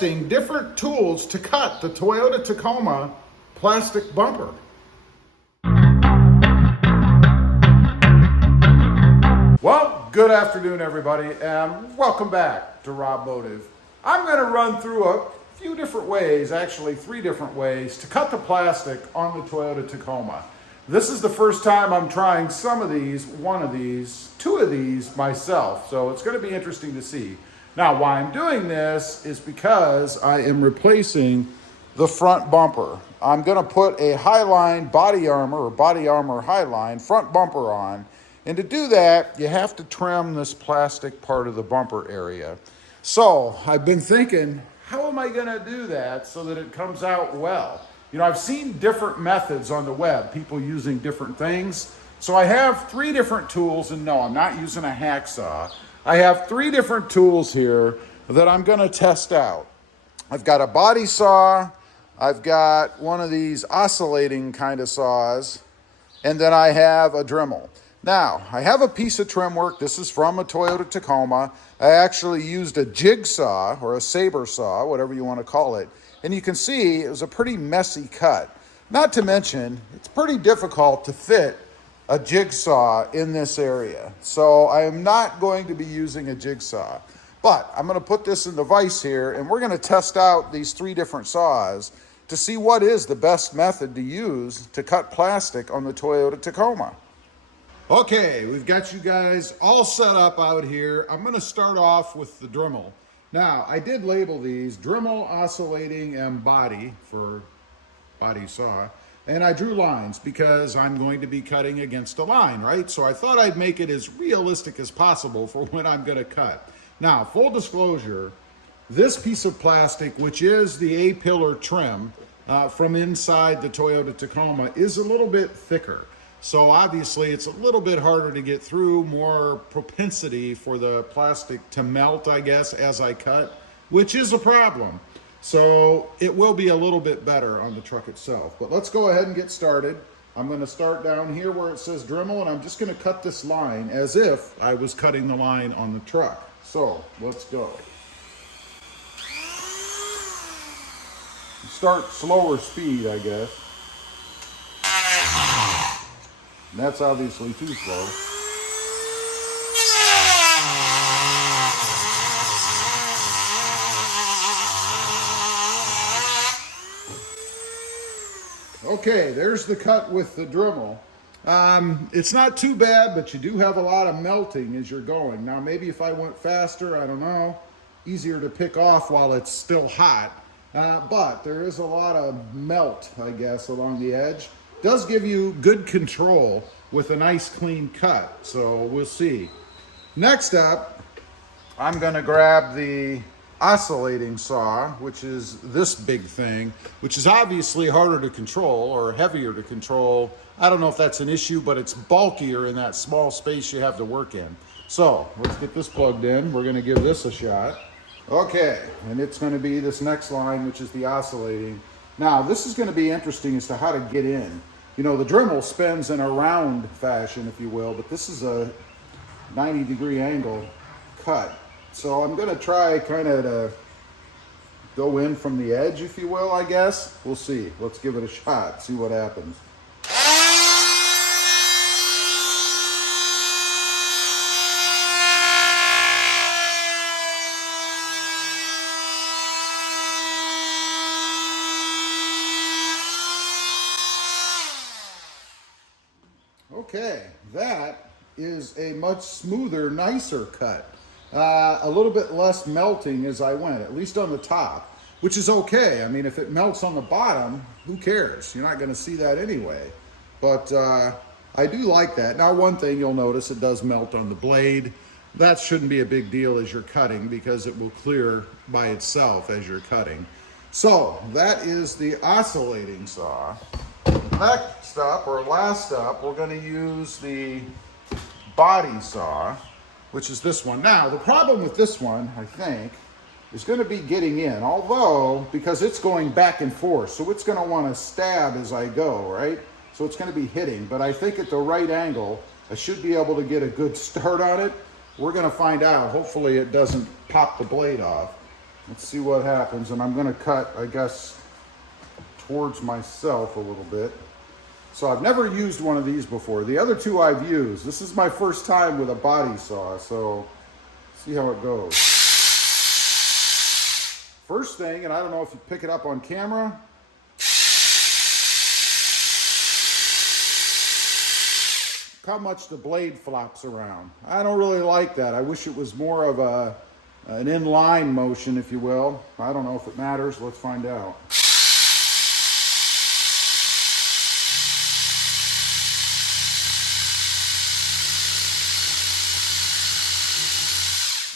testing different tools to cut the Toyota Tacoma plastic bumper. Well, good afternoon, everybody, and welcome back to Robmotive. I'm going to run through a few different ways, actually 3 different ways, to cut the plastic on the Toyota Tacoma. This is the first time I'm trying some of these, 1 of these, 2 of these myself, so it's going to be interesting to see. Now, why I'm doing this is because I am replacing the front bumper. I'm going to put a Highline body armor or body armor Highline front bumper on. And to do that, you have to trim this plastic part of the bumper area. So I've been thinking, how am I going to do that so that it comes out well? You know, I've seen different methods on the web, people using different things. So I have 3 different tools, and no, I'm not using a hacksaw. I have 3 different tools here that I'm going to test out. I've got a body saw, I've got one of these oscillating kind of saws, and then I have a Dremel. Now, I have a piece of trim work. This is from a Toyota Tacoma. I actually used a jigsaw or a saber saw, whatever you want to call it. And you can see it was a pretty messy cut. Not to mention, it's pretty difficult to fit a jigsaw in this area. So I am not going to be using a jigsaw. But I'm going to put this in the vise here, and we're going to test out these 3 different saws to see what is the best method to use to cut plastic on the Toyota Tacoma. Okay, we've got you guys all set up out here. I'm going to start off with the Dremel. Now, I did label these Dremel, Oscillating, and Body for body saw. And I drew lines because I'm going to be cutting against a line, right? So I thought I'd make it as realistic as possible for when I'm going to cut. Now, full disclosure, this piece of plastic, which is the A-pillar trim from inside the Toyota Tacoma, is a little bit thicker. So obviously it's a little bit harder to get through, more propensity for the plastic to melt, I guess, as I cut, which is a problem. So it will be a little bit better on the truck itself. But let's go ahead and get started. I'm going to start down here where it says Dremel, and I'm just going to cut this line as if I was cutting the line on the truck. So let's go. Start slower speed, I guess. And that's obviously too slow. Okay, there's the cut with the Dremel. It's not too bad, but you do have a lot of melting as you're going. Now, maybe if I went faster, I don't know, easier to pick off while it's still hot. But there is a lot of melt, I guess, along the edge. Does give you good control with a nice clean cut, so we'll see. Next up, I'm going to grab the oscillating saw, which is this big thing, which is obviously harder to control or heavier to control. I don't know if that's an issue, but it's bulkier in that small space you have to work in. So let's get this plugged in. We're going to give this a shot. Okay, and it's going to be this next line, which is the oscillating. Now, this is going to be interesting as to how to get in. You know, the Dremel spins in a round fashion, if you will, but this is a 90-degree angle cut. So I'm going to try kind of to go in from the edge, if you will, I guess. We'll see. Let's give it a shot, see what happens. Okay, that is a much smoother, nicer cut. A little bit less melting as I went, at least on the top, which is okay. I mean, if it melts on the bottom, who cares? You're not going to see that anyway. But I do like that. Now, one thing you'll notice, it does melt on the blade. That shouldn't be a big deal as you're cutting because it will clear by itself as you're cutting. So that is the oscillating saw. Next up, or last up, we're going to use the body saw, which is this one. Now, the problem with this one, I think, is going to be getting in, although, because it's going back and forth, so it's going to want to stab as I go, right? So it's going to be hitting, but I think at the right angle, I should be able to get a good start on it. We're going to find out. Hopefully it doesn't pop the blade off. Let's see what happens. And I'm gonna cut, I guess, towards myself a little bit. So I've never used one of these before. The other two I've used. This is my first time with a body saw, so see how it goes. First thing, and I don't know if you pick it up on camera, how much the blade flops around. I don't really like that. I wish it was more of an inline motion, if you will. I don't know if it matters. Let's find out.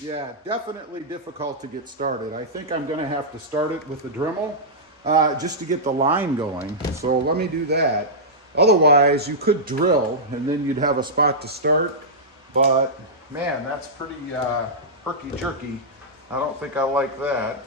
Yeah, definitely difficult to get started. I think I'm going to have to start it with the Dremel just to get the line going. So let me do that. Otherwise, you could drill and then you'd have a spot to start. But man, that's pretty herky-jerky. I don't think I like that.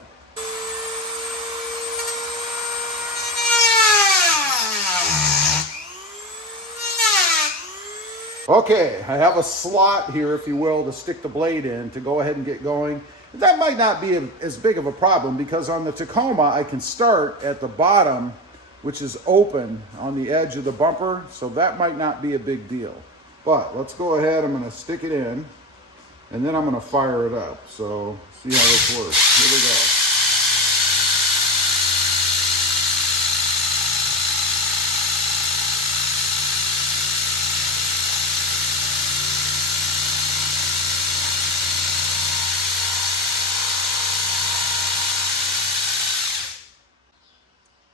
Okay, I have a slot here, if you will, to stick the blade in to go ahead and get going. That might not be as big of a problem because on the Tacoma, I can start at the bottom, which is open on the edge of the bumper, so that might not be a big deal. But let's go ahead, I'm gonna stick it in, and then I'm gonna fire it up. So, see how this works. Here we go.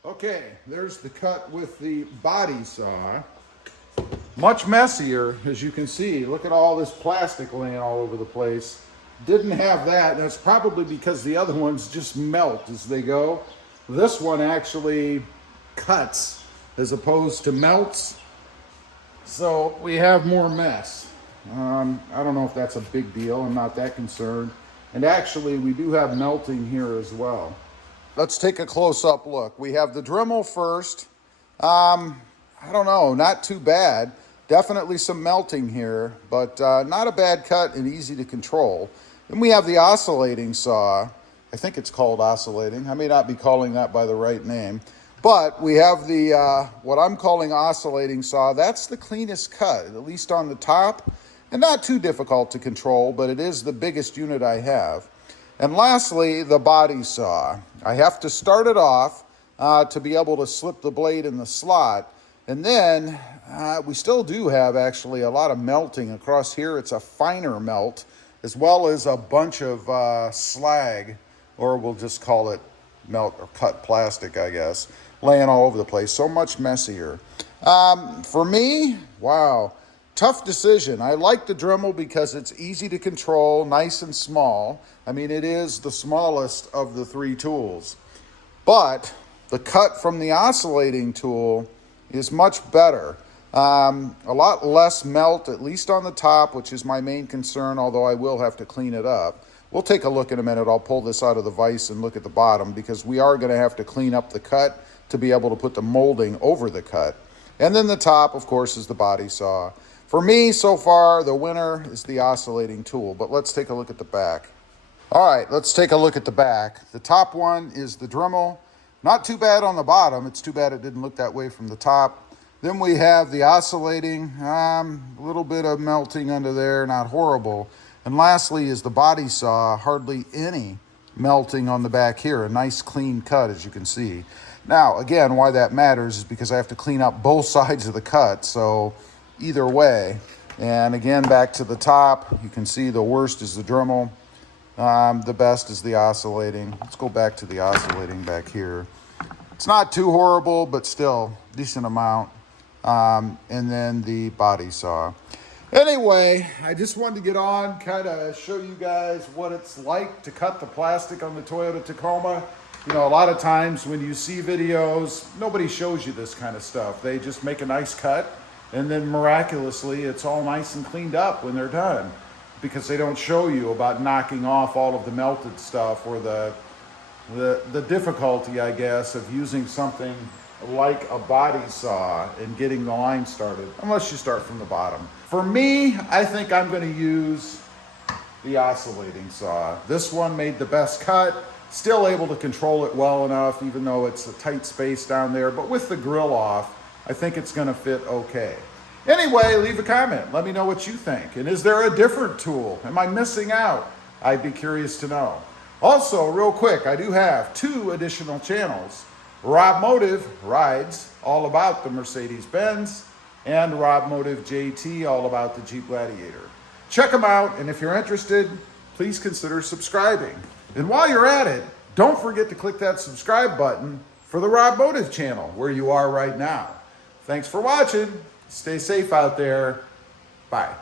Okay, there's the cut with the body saw. Much messier, as you can see. Look at all this plastic laying all over the place. Didn't have that, and that's probably because the other ones just melt as they go. This one actually cuts as opposed to melts. So we have more mess. I don't know if that's a big deal. I'm not that concerned. And actually, we do have melting here as well. Let's take a close-up look. We have the Dremel first. I don't know, not too bad. Definitely some melting here, but not a bad cut and easy to control. Then we have the oscillating saw. I think it's called oscillating. I may not be calling that by the right name. But we have the, what I'm calling oscillating saw. That's the cleanest cut, at least on the top. And not too difficult to control, but it is the biggest unit I have. And lastly, the body saw. I have to start it off to be able to slip the blade in the slot. And then we still do have actually a lot of melting across here. It's a finer melt, as well as a bunch of slag, or we'll just call it melt or cut plastic, I guess, laying all over the place. So much messier. For me, wow, tough decision. I like the Dremel because it's easy to control, nice and small. I mean, it is the smallest of the three tools. But the cut from the oscillating tool is much better. A lot less melt, at least on the top, which is my main concern, although I will have to clean it up. We'll take a look in a minute. I'll pull this out of the vise and look at the bottom because we are going to have to clean up the cut to be able to put the molding over the cut. And then the top, of course, is the body saw. For me, so far, the winner is the oscillating tool, but let's take a look at the back. All right, let's take a look at the back. The top one is the Dremel. Not too bad on the bottom. It's too bad it didn't look that way from the top. Then we have the oscillating, a little bit of melting under there, not horrible. And lastly is the body saw, hardly any melting on the back here. A nice clean cut, as you can see. Now, again, why that matters is because I have to clean up both sides of the cut, so either way. And again, back to the top, you can see the worst is the Dremel. The best is the oscillating. Let's go back to the oscillating back here. It's not too horrible, but still decent amount. And then the body saw. Anyway, I just wanted to get on, kind of show you guys what it's like to cut the plastic on the Toyota Tacoma. You know, a lot of times when you see videos, nobody shows you this kind of stuff. They just make a nice cut, and then miraculously, it's all nice and cleaned up when they're done, because they don't show you about knocking off all of the melted stuff or the difficulty, I guess, of using something like a body saw and getting the line started, unless you start from the bottom. For me, I think I'm going to use the oscillating saw. This one made the best cut. Still able to control it well enough, even though it's a tight space down there. But with the grill off, I think it's going to fit okay. Anyway, leave a comment. Let me know what you think. And is there a different tool? Am I missing out? I'd be curious to know. Also, real quick, I do have 2 additional channels. Robmotive Rides, all about the Mercedes-Benz, and Robmotive JT, all about the Jeep Gladiator. Check them out, and if you're interested, please consider subscribing. And while you're at it, don't forget to click that subscribe button for the Robmotive channel, where you are right now. Thanks for watching. Stay safe out there. Bye.